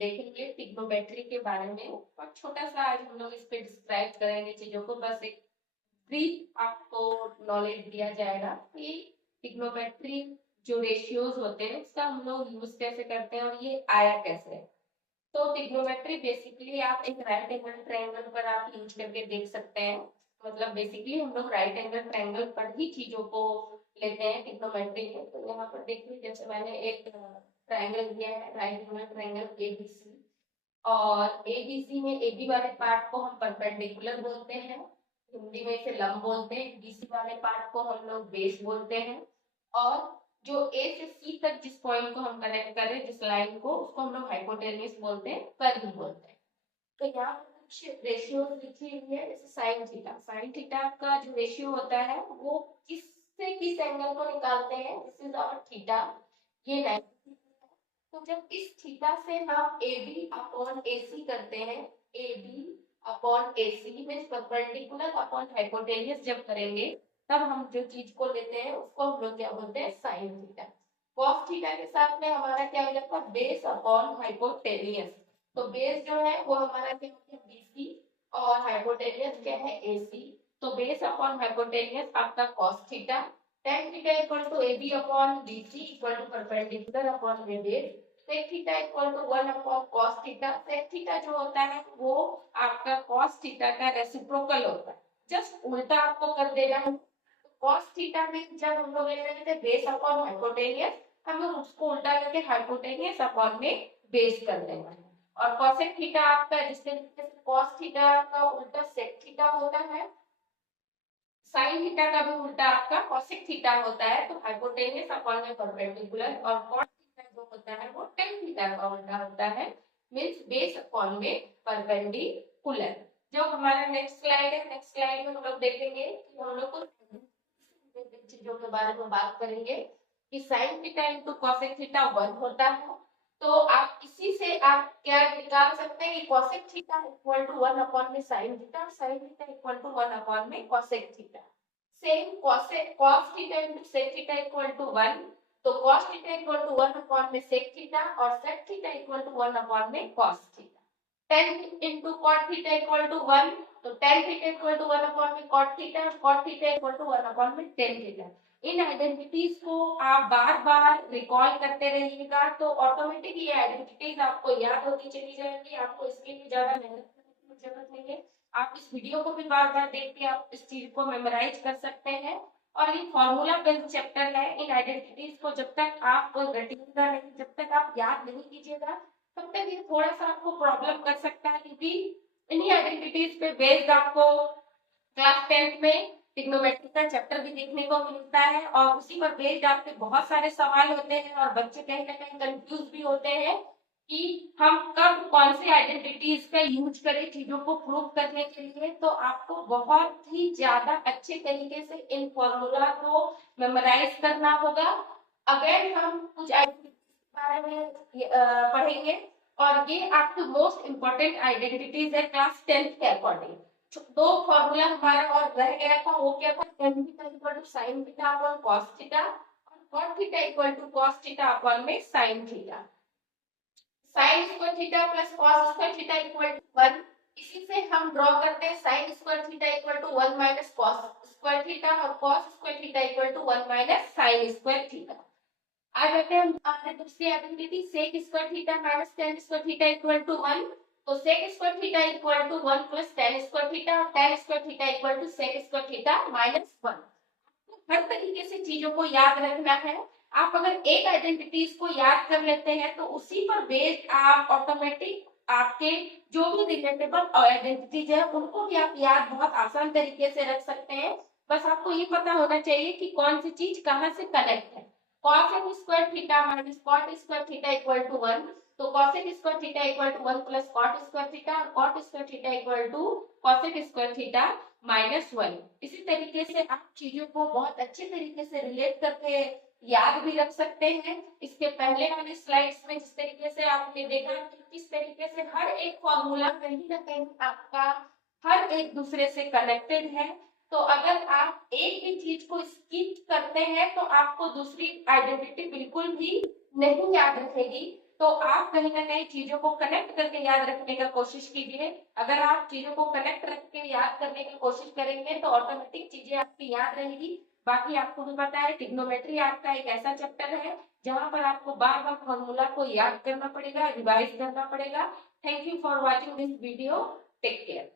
देखेंगे ट्रिग्नोमेट्री के बारे में और छोटा सा आज हम लोग इस पे डिस्क्राइब करेंगे चीजों को। बस एक ब्रीफ आपको नॉलेज दिया जाएगा कि ट्रिग्नोमेट्री जो रेशियोज होते हैं उसका हम लोग यूज कैसे करते हैं और ये आया कैसे। तो ट्रिग्नोमेट्री बेसिकली आप एक राइट एंगल ट्रायंगल पर आप यूज करके देख सकते हैं। मतलब बेसिकली हम लोग राइट एंगल ट्रायंगल पर ही चीजों को लेते हैं ट्रिग्नोमेट्री में। तो यहाँ पर देखिए जैसे मैंने एक ट्रायंगल दिया है, राइट एंगल ट्रायंगल एबीसी, और एबीसी में एबी वाले पार्ट को हम परपेंडिकुलर बोलते हैं, हिंदी में इसे लंब बोलते हैं। बीसी वाले पार्ट को हम लोग बेस बोलते हैं। और जो ए से सी तक जिस पॉइंट को हम कनेक्ट कर रहे हैं, जिस लाइन को, उसको हम लोग हाइपोटेन्यूस बोलते हैं, कर्व बोलते हैं। तो यहाँ पर कुछ रेशियो लिखी हुई है, जैसे साइन थीटा। साइन थीटा का जो रेशियो होता है वो किससे किस एंगल को निकालते हैं, दिस इज आवर थीटा, ये 90। तो जब इस थीटा से हम AB अपॉन AC करते हैं, AB upon AC means perpendicular upon hypotenuse जब करेंगे, तब हम जो चीज को लेते हैं उसको हम लोग क्या बोलते हैं, साइन थीटा। कॉस थीटा के साथ में हमारा क्या हो जाता है, बेस अपॉन हाइपोटेन्यूस। तो बेस जो है वो हमारा क्या होता है, BC, और हाइपोटेन्यूस क्या है, AC। तो बेस अपॉन हाइपोटेन्यूस आपका cos theta. tan theta equal to AB upon BC equal to perpendicular upon base. sec theta equal to 1 upon cos theta. sec theta जो होता है वो आपका cos थीटा का रेसिप्रोकल होता है, जस्ट उल्टा आपको कर देना है। cos थीटा में जब हम लोग ले रहे थे बेस अपॉन हाइपोटेन्यूस, हम लोग उसको उल्टा करके हाइपोटेन्यूस अपॉन में बेस कर देना है। और cosec थीटा आपका जिस तरीके से cos थीटा का उल्टा sec थीटा होता है, साइन थीटा का भी उल्टा आपका cosec थीटा होता है। तो हाइपोटेन्यूस अपॉन में परपेंडिकुलर, और cos थीटा जो होता है वो tan थीटा का उल्टा होता है, मींस बेस अपॉन में परपेंडिकुलर। जो हमारा नेक्स्ट स्लाइड है, नेक्स्ट स्लाइड में हम लोग देखेंगे कि हम लोग कुछ चीजों के बारे में बात करेंगे कि sine theta into cosec theta 1 होता है। तो आप इसी से आप क्या निकाल सकते हैं कि cosec theta equal to 1 upon में sin थीटा, और sin theta equal to 1 upon में cosec theta. Same cos theta into sec theta equal to 1, तो cos theta equal to 1 upon में sec थीटा, और sec theta equal to 1 upon में cos theta. tan into cot theta equal to 1, तो tan theta equal to 1 upon में cot theta, और cot theta equal to 1 upon में tan theta. इन identities को आप बार बार recall करते रहिएगा तो ऑटोमेटिक ये आइडेंटिटीज आपको याद होती चली जाएंगी। आपको इसके लिए ज्यादा मेहनत करने की जरूरत नहीं है। आप इस वीडियो को भी बार बार देख के आप इस चीज को मेमोराइज कर सकते हैं। और ये फॉर्मूला बेस्ड चैप्टर है, इन आइडेंटिटीज को जब तक आप रटिएगा नहीं, जब तक आप याद नहीं कीजिएगा, तब तक ये थोड़ा सा आपको प्रॉब्लम कर सकता है, क्योंकि इन्हीं आइडेंटिटीज पे बेस्ड आपको क्लास 10th में ट्रिग्नोमेट्री का चैप्टर भी देखने को मिलता है, और उसी पर बेस्ड आपके बहुत सारे सवाल होते हैं, और बच्चे कहीं ना कहीं कंफ्यूज भी होते हैं कि हम कब कौन सी आइडेंटिटीज का यूज करें चीजों को प्रूव करने के लिए। तो आपको बहुत ही ज्यादा अच्छे तरीके से इन फॉर्मूला को मेमोराइज करना होगा। अगर हम कुछ आइडेंटिटीज के बारे में पढ़ेंगे, और ये आपके मोस्ट इंपॉर्टेंट आइडेंटिटीज है क्लास 10th के अकॉर्डिंग। दो फॉर्मूला हमारा और रह गया था, वो क्या था, tan theta equal to sin theta upon cos theta, और cot theta equal to cos theta upon में sin theta. sin square theta plus cos square theta equal to 1। इसी से हम ड्रॉ करते हैं sin square theta equal to 1 minus cos square theta, और cos square theta equal to 1 minus sin square theta. आ जाते हैं हम दूसरी identity sec square theta minus tan square theta equal to 1। तो sec square theta equal to 1 plus tan square theta, और tan square theta equal to sec square theta minus 1। हर तरीके से चीजों को याद रखना है। आप अगर एक आइडेंटिटीज को याद कर लेते हैं तो उसी पर बेस्ड आप ऑटोमेटिक आपके जो भी रिलेटेबल आइडेंटिटीज है उनको भी आप याद बहुत आसान तरीके से रख सकते हैं। बस आपको ये पता होना चाहिए कि कौन सी चीज कहाँ से कनेक्ट है। cosec square theta minus cot square theta equal to 1, तो cosec square theta equal to 1 plus cot square theta, और cot square theta equal to cosec square theta minus 1। इसी तरीके से आप चीजों को बहुत अच्छे तरीके से रिलेट करके याद भी रख सकते हैं। इसके पहले वाले स्लाइड्स में जिस तरीके से आपने देखा कि किस तरीके से हर एक फॉर्मूला कहीं ना कहीं आपका हर एक दूसरे से कनेक्टेड है। तो अगर आप एक भी चीज को स्किप करते हैं तो आपको दूसरी आइडेंटिटी बिल्कुल भी नहीं याद रखेगी। तो आप कहीं ना कहीं चीजों को कनेक्ट करके याद रखने का कोशिश कीजिए। अगर आप चीजों को कनेक्ट रख के याद करने की कोशिश करेंगे तो ऑटोमेटिक चीजें आपकी याद रहेगी। बाकी आपको भी पता है ट्रिग्नोमेट्री आपका एक ऐसा चैप्टर है जहां पर आपको बार बार फॉर्मूला को याद करना पड़ेगा, रिवाइज करना पड़ेगा। Thank you for watching this video. Take care.